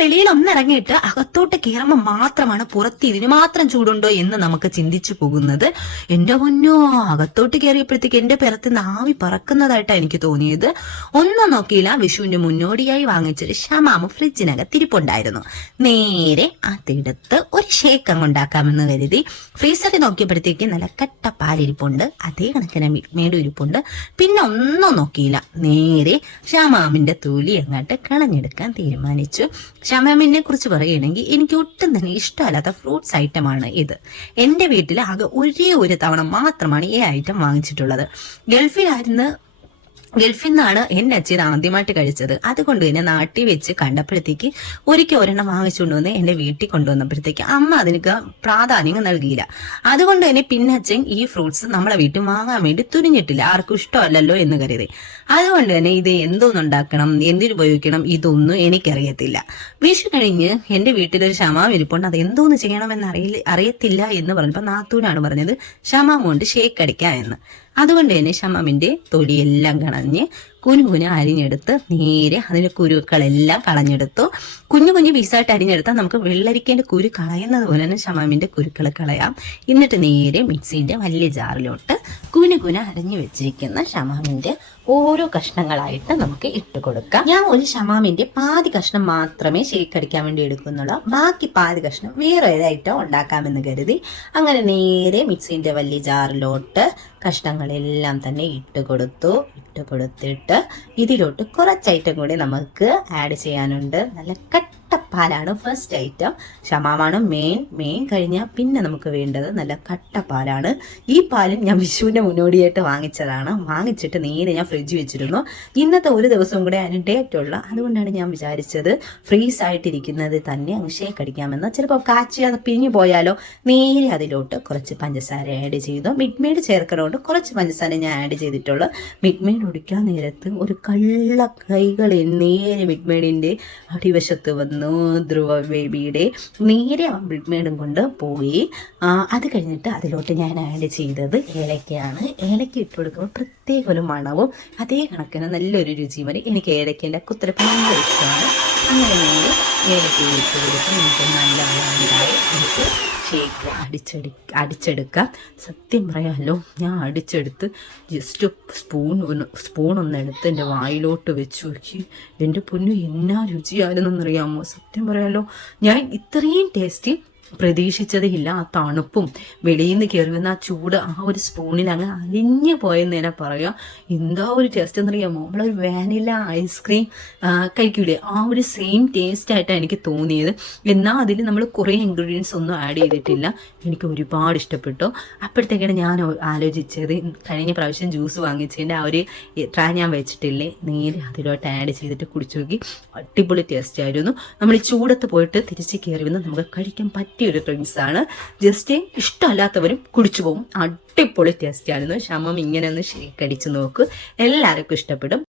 വെളിയിൽ ഒന്നിറങ്ങിയിട്ട് അകത്തോട്ട് കയറുമ്പോൾ മാത്രമാണ് പുറത്ത് ഇതിന് മാത്രം ചൂടുണ്ടോ എന്ന് നമുക്ക് ചിന്തിച്ചു പോകുന്നത്. എന്റെ പൊന്നോ അകത്തോട്ട് കയറിയപ്പോഴത്തേക്ക് എന്റെ പിറത്ത് ആവി പറക്കുന്നതായിട്ടാണ് എനിക്ക് തോന്നിയത്. ഒന്നും നോക്കിയില്ല വിഷുവിന്റെ മുന്നോടിയായി വാങ്ങിച്ചൊരു ഷമാമ് ഫ്രിഡ്ജിനകത്ത് ഇരിപ്പുണ്ടായിരുന്നു. നേരെ അതെടുത്ത് ഒരു ഷേക്ക് അങ്ങ് ഉണ്ടാക്കാമെന്ന് കരുതി. ഫ്രീസറിൽ നോക്കിയപ്പോഴത്തേക്ക് നല്ല കട്ട പാലിരിപ്പുണ്ട് അതേ കണക്കിന് മേടും ഇരിപ്പുണ്ട് പിന്നെ ഒന്നും നോക്കിയില്ല നേരെ ഷമാമിന്റെ തൊലി അങ്ങോട്ട് കളഞ്ഞെടുക്കാൻ തീരുമാനിച്ചു. ഷമാമിനെ കുറിച്ച് പറയുകയാണെങ്കിൽ എനിക്ക് ഒട്ടും തന്നെ ഇഷ്ടമല്ലാത്ത ഫ്രൂട്ട്സ് ഐറ്റം ആണ് ഇത്. എന്റെ വീട്ടിൽ ആകെ ഒരേ ഒരു തവണ മാത്രമാണ് ഈ ഐറ്റം വാങ്ങിച്ചിട്ടുള്ളത്. ഗൾഫിലായിരുന്നു ഗൾഫിൽ നിന്നാണ് എന്റെ അച്ഛൻ ആദ്യമായിട്ട് കഴിച്ചത്. അതുകൊണ്ട് തന്നെ നാട്ടിൽ വെച്ച് കണ്ടപ്പോഴത്തേക്ക് ഒരിക്കൽ ഒരെണ്ണം വാങ്ങിച്ചുകൊണ്ട് വന്ന് എന്റെ വീട്ടിൽ കൊണ്ടുവന്നപ്പോഴത്തേക്ക് അമ്മ അതിന് പ്രാധാന്യം നൽകിയില്ല. അതുകൊണ്ട് തന്നെ പിന്നെ അച്ഛൻ ഈ ഫ്രൂട്ട്സ് നമ്മളെ വീട്ടിൽ വാങ്ങാൻ വേണ്ടി തുനിഞ്ഞിട്ടില്ല. ആർക്കും ഇഷ്ടമല്ലല്ലോ എന്ന് കരുതി. അതുകൊണ്ട് തന്നെ ഇത് എന്തോന്നുണ്ടാക്കണം? എന്തിനുപയോഗിക്കണം ഇതൊന്നും എനിക്കറിയത്തില്ല. വിഷു കഴിഞ്ഞ് എന്റെ വീട്ടിലൊരു ക്ഷമാവ് ഇരിപ്പുണ്ട് അത് എന്തോന്ന് ചെയ്യണമെന്ന് അറിയില്ല അറിയത്തില്ല എന്ന് പറഞ്ഞപ്പോൾ നാത്തൂനാണ് പറഞ്ഞത് ക്ഷമാവ് കൊണ്ട് ഷേക്ക് അടിക്കാം എന്ന്. അതുകൊണ്ട് തന്നെ ഷമാമിന്റെ തൊലിയെല്ലാം കളഞ്ഞ് കുനു കുനു അരിഞ്ഞെടുത്ത് നേരെ അതിന്റെ കുരുക്കളെല്ലാം കളഞ്ഞെടുത്തു. കുഞ്ഞു കുഞ്ഞു പീസായിട്ട് അരിഞ്ഞെടുത്താൽ നമുക്ക് വെള്ളരിക്കേന്റെ കുരു കളയുന്നത് പോലെ തന്നെ ഷമാമിന്റെ കുരുക്കൾ കളയാം. എന്നിട്ട് നേരെ മിക്സിന്റെ വലിയ ജാറിലോട്ട് കുനു കുന അരിഞ്ഞു വെച്ചിരിക്കുന്ന ഷമാമിന്റെ ഓരോ കഷ്ണങ്ങളായിട്ട് നമുക്ക് ഇട്ട് കൊടുക്കാം. ഞാൻ ഒരു ഷമാമിന്റെ പാതി കഷ്ണം മാത്രമേ അടിക്കാൻ വേണ്ടി എടുക്കുന്നുള്ളൂ. ബാക്കി പാതി കഷ്ണം വേറെ ഒരൈറ്റം ഉണ്ടാക്കാമെന്ന് കരുതി അങ്ങനെ നേരെ മിക്സിന്റെ വലിയ ജാറിലോട്ട് കഷ്ണങ്ങളെല്ലാം തന്നെ ഇട്ട് കൊടുത്തു. ഇട്ട് കൊടുത്തിട്ട് ഇതിലോട്ട് കുറച്ച് ഐറ്റം കൂടി നമുക്ക് ആഡ് ചെയ്യാനുണ്ട്. നല്ല കട്ടപ്പാലാണ് ഫസ്റ്റ് ഐറ്റം ഷമാമാണ് മെയിൻ മെയിൻ കഴിഞ്ഞാൽ പിന്നെ നമുക്ക് വേണ്ടത് നല്ല കട്ട പാലാണ് ഈ പാലും ഞാൻ വിഷുവിന്റെ മുന്നോടിയായിട്ട് വാങ്ങിച്ചതാണ്. വാങ്ങിച്ചിട്ട് നേരെ ഞാൻ ഫ്രിഡ്ജ് വെച്ചിരുന്നു. ഇന്നത്തെ ഒരു ദിവസം കൂടെ അതിന് ഡേറ്റ് ഉള്ള. അതുകൊണ്ടാണ് ഞാൻ വിചാരിച്ചത് ഫ്രീസ് ആയിട്ടിരിക്കുന്നത് തന്നെ അങ്ങ് ഷേക്ക് അടിക്കാമെന്ന്. ചിലപ്പോൾ കാച്ചി അത് പിഞ്ഞു പോയാലോ നേരെ അതിലോട്ട് കുറച്ച് പഞ്ചസാര ആഡ് ചെയ്തു. മിഡ് മെയ്ഡ് ചേർക്കണോണ്ട് കുറച്ച് പഞ്ചസാര ഞാൻ ആഡ് ചെയ്തിട്ടുള്ളൂ. മിഡ് മെയ്ഡ് ഒടിക്കാൻ നേരത്ത് ഒരു കള്ള കൈകൾ നേരെ മിഡ് മെയ്ഡിന്റെ അടിവശത്ത് വന്നു. ധ്രുവ ബേബിയുടെ നേരെ അമ്പിൾമേടും കൊണ്ട് പോയി. അത് കഴിഞ്ഞിട്ട് അതിലോട്ട് ഞാൻ ആഡ് ചെയ്തത് ഏലക്കയാണ്. ഏലക്ക ഇട്ട് കൊടുക്കുമ്പോൾ പ്രത്യേക ഒരു മണവും അതേ കണക്കിന് നല്ലൊരു രുചിയും വരെ. എനിക്ക് ഏലക്കേന്റെ കുത്തിരി ഭയങ്കര ഇഷ്ടമാണ്. അങ്ങനെ ഏലക്ക ഇട്ട് കൊടുത്ത് എനിക്ക് നല്ല ഉണ്ടായി നമുക്ക് ഷേക്ക് അടിച്ചെടി അടിച്ചെടുക്കാം സത്യം പറയാമല്ലോ ഞാൻ അടിച്ചെടുത്ത് ജസ്റ്റ് സ്പൂൺ ഒന്ന് സ്പൂൺ ഒന്ന് എടുത്ത് എന്റെ വായിലോട്ട് വെച്ച്. നോക്കി എന്റെ പൊന്നു എന്നാ രുചിയായിരുന്നെന്നറിയാമോ? സത്യം പറയാമല്ലോ ഞാൻ ഇത്രയും ടേസ്റ്റ് പ്രതീക്ഷിച്ചതേ ഇല്ല ആ തണുപ്പും വെളിയിൽ നിന്ന് കയറി വന്ന ആ ചൂട് ആ ഒരു സ്പൂണിൽ അങ്ങ് അലിഞ്ഞു പോയെന്ന് തന്നെ പറയാം. എന്താ ഒരു ടേസ്റ്റ് എന്നറിയാമോ നമ്മളൊരു വാനില ഐസ്ക്രീം കഴിക്കൂലേ? ആ ഒരു സെയിം ടേസ്റ്റ് ആയിട്ടാണ് എനിക്ക് തോന്നിയത്. എന്നാൽ അതിൽ നമ്മൾ കുറേ ഇൻഗ്രീഡിയൻസ് ഒന്നും ആഡ് ചെയ്തിട്ടില്ല. എനിക്ക് ഒരുപാട് ഇഷ്ടപ്പെട്ടു. അപ്പോഴത്തേക്കാണ് ഞാൻ ആലോചിച്ചത് കഴിഞ്ഞ പ്രാവശ്യം ജ്യൂസ് വാങ്ങിച്ചതിന്റെ ആ ഒരു ട്രാ ഞാൻ വെച്ചിട്ടില്ലേ? നേരെ അതിലോട്ട് ആഡ് ചെയ്തിട്ട് കുടിച്ചു നോക്കി. അടിപൊളി ടേസ്റ്റ് ആയിരുന്നു. നമ്മൾ ചൂടത്ത് പോയിട്ട് തിരിച്ച് കയറി വന്ന് നമുക്ക് കഴിക്കാൻ പറ്റിയ ഒരു ഡ്രിങ്ക്സ് ആണ്. ജസ്റ്റ് ഇഷ്ടമല്ലാത്തവരും കുടിച്ചു പോകും. അടിപൊളി ടേസ്റ്റ് ആയിരുന്നു ശമം ഇങ്ങനെ ഒന്ന് കടിച്ചു നോക്ക്. എല്ലാവർക്കും ഇഷ്ടപ്പെടും.